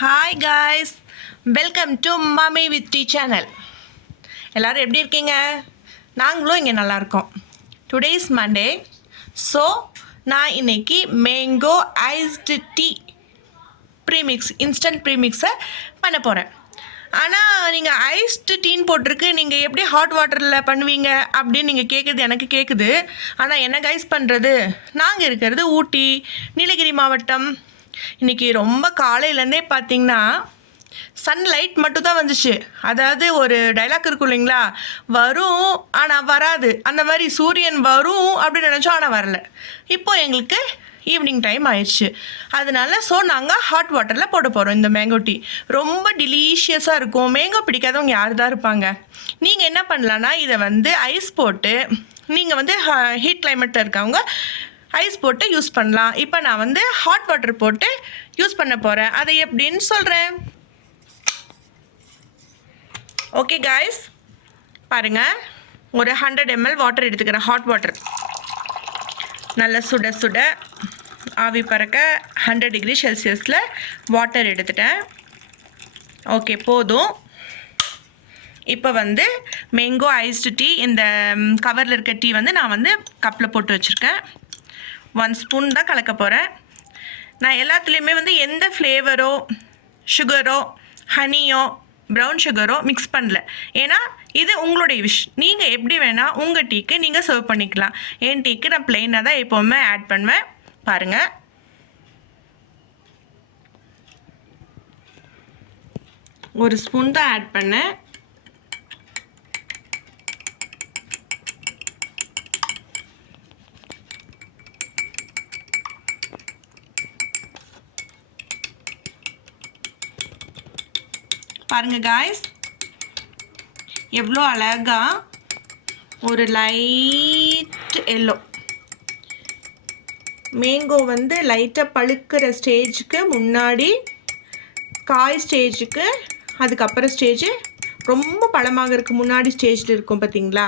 Hi guys, welcome to mummy with tea channel. எல்லோரும் எப்படி இருக்கீங்க? நாங்களும் இங்கே நல்லாயிருக்கோம். Today is Monday. ஸோ நான் இன்றைக்கி mango iced tea premix, instant ப்ரீமிக்ஸை பண்ண போகிறேன். ஆனால் நீங்கள் ஐஸ்டு டீன்னு போட்டிருக்கு, நீங்கள் எப்படி ஹாட் வாட்டரில் பண்ணுவீங்க அப்படின்னு நீங்கள் கேட்குறது எனக்கு கேட்குது. ஆனால் என்ன கைஸ் பண்ணுறது, நாங்கள் இருக்கிறது ஊட்டி, நீலகிரி மாவட்டம். இன்றைக்கி ரொம்ப காலையிலேருந்தே பார்த்திங்கன்னா சன்லைட் மட்டும் தான் வந்துச்சு. அதாவது ஒரு டைலாக் இருக்கும் இல்லைங்களா, வரும் ஆனால் வராது, அந்த மாதிரி சூரியன் வரும் அப்படின்னு நினச்சோம், ஆனால் வரல. இப்போது எங்களுக்கு ஈவினிங் டைம் ஆயிடுச்சு. அதனால நாங்கள் ஹாட் வாட்டரில் போட போகிறோம். இந்த மேங்கோ டீ ரொம்ப டெலிஷியஸாக இருக்கும். மேங்கோ பிடிக்காதவங்க யார் தான் இருப்பாங்க. நீங்கள் என்ன பண்ணலான்னா, இதை ஐஸ் போட்டு, நீங்கள் ஹீட் கிளைமேட்டில் இருக்கவங்க ஐஸ் போட்டு யூஸ் பண்ணலாம். இப்போ நான் ஹாட் வாட்டர் போட்டு யூஸ் பண்ண போகிறேன். அதை எப்படின்னு சொல்கிறேன். ஓகே காய்ஸ், பாருங்கள், ஒரு 100 ml வாட்டர் எடுத்துக்கிறேன். ஹாட் வாட்டர் நல்லா சுட சுட ஆவி பறக்க 100 டிகிரி செல்சியஸில் வாட்டர் எடுத்துட்டேன். ஓகே, போதும். இப்போ மேங்கோ ஐஸ்டு டீ, இந்த கவரில் இருக்க டீ நான் கப்பில் போட்டு வச்சுருக்கேன். 1 ஸ்பூன் தான் கலக்க போகிறேன். நான் எல்லாத்துலேயுமே எந்த ஃப்ளேவரோ, சுகரோ, ஹனியோ, ப்ரௌன் சுகரோ மிக்ஸ் பண்ணல. ஏன்னா இது உங்களுடைய விஷ். நீங்கள் எப்படி வேணால் உங்கள் டீக்கு நீங்கள் சர்வ் பண்ணிக்கலாம். என் டீக்கு நான் ப்ளெயினாக தான் எப்போவுமே ஆட் பண்ணுவேன். பாருங்கள், ஒரு ஸ்பூன் தான் ஆட் பண்ணேன். பாருங்கள் காய்ஸ், எவ்வளோ அழகாக ஒரு லைட் எல்லோ மேங்கோ லைட்டாக பழுக்கிற ஸ்டேஜுக்கு முன்னாடி, காய் ஸ்டேஜுக்கு, அதுக்கப்புறம் ஸ்டேஜு ரொம்ப பழமாகறதுக்கு முன்னாடி ஸ்டேஜில் இருக்கும் பார்த்தீங்களா,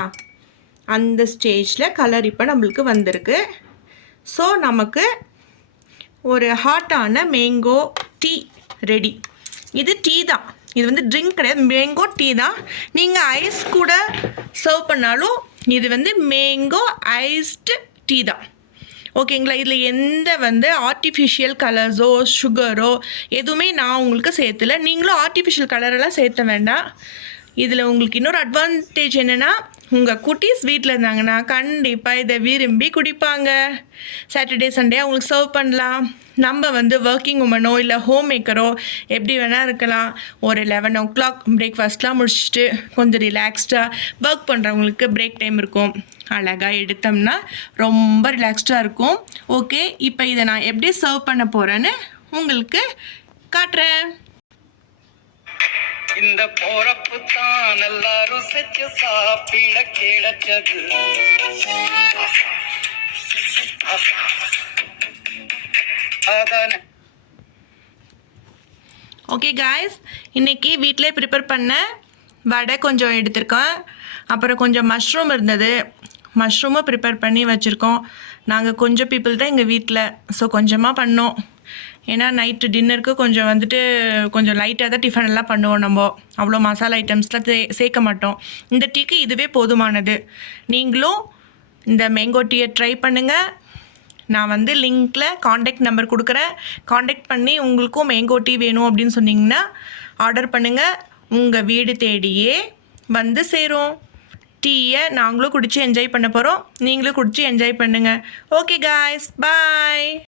அந்த ஸ்டேஜில் கலர் இப்போ நம்மளுக்கு வந்திருக்கு. ஸோ நமக்கு ஒரு ஹாட்டான மேங்கோ டீ ரெடி. இது டீ தான், இது ட்ரிங்க் கிடையாது, மேங்கோ டீ தான். நீங்கள் ஐஸ் கூட சர்வ் பண்ணாலும் இது மேங்கோ ஐஸ்டு டீ தான். ஓகேங்களா? இதில் எந்த ஆர்டிஃபிஷியல் கலர்ஸோ சுகரோ எதுவுமே நான் உங்களுக்கு சேர்த்துல. நீங்களும் ஆர்டிஃபிஷியல் கலரெல்லாம் சேர்த்த வேண்டாம். இதில் உங்களுக்கு இன்னொரு அட்வான்டேஜ் என்னென்னா, உங்கள் குட்டீஸ் வீட்டில் இருந்தாங்கன்னா கண்டிப்பாக இதை விரும்பி குடிப்பாங்க. சாட்டர்டே சண்டே அவங்களுக்கு சர்வ் பண்ணலாம். நம்ம ஒர்க்கிங் உமனோ இல்லை ஹோம் மேக்கரோ எப்படி வேணால் இருக்கலாம். ஒரு 11 o'clock பிரேக்ஃபாஸ்ட்லாம் முடிச்சுட்டு கொஞ்சம் ரிலாக்ஸ்டாக ஒர்க் பண்ணுறவங்களுக்கு பிரேக் டைம் இருக்கும். அழகாக எடுத்தோம்னா ரொம்ப ரிலாக்ஸ்டாக இருக்கும். ஓகே, இப்போ இதை நான் எப்படி சர்வ் பண்ண போகிறேன்னு உங்களுக்கு காட்டுறேன். இந்த போறப்பு தான் நல்லா ருசிச்சு சாப்பிட கிடைச்சது. ஓகே காய்ஸ், இன்றைக்கி வீட்டிலே ப்ரிப்பேர் பண்ண வடை கொஞ்சம் எடுத்திருக்கோம். அப்புறம் கொஞ்சம் மஷ்ரூம் இருந்தது, மஷ்ரூமும் ப்ரிப்பேர் பண்ணி வச்சுருக்கோம். நாங்கள் கொஞ்சம் பீப்புள் தான் எங்கள் வீட்டில். ஸோ கொஞ்சமாக பண்ணோம். ஏன்னா நைட்டு டின்னருக்கு கொஞ்சம் லைட்டாக தான் டிஃபன் எல்லாம் பண்ணுவோம். நம்ம அவ்வளோ மசாலா ஐட்டம்ஸ்லாம் சேர்க்க மாட்டோம். இந்த டீக்கு இதுவே போதுமானது. நீங்களும் இந்த மேங்கோ டீயை ட்ரை பண்ணுங்கள். நான் லிங்க்கில் காண்டாக்ட் நம்பர் கொடுக்குறேன். காண்டாக்ட் பண்ணி உங்களுக்கும் மேங்கோ டீ வேணும் அப்படின்னு சொன்னிங்கன்னா ஆர்டர் பண்ணுங்கள். உங்கள் வீடு தேடியே சேரும். டீயை நாங்களும் குடித்து என்ஜாய் பண்ண போகிறோம். நீங்களும் குடித்து என்ஜாய் பண்ணுங்கள். ஓகே காய்ஸ், பாய்.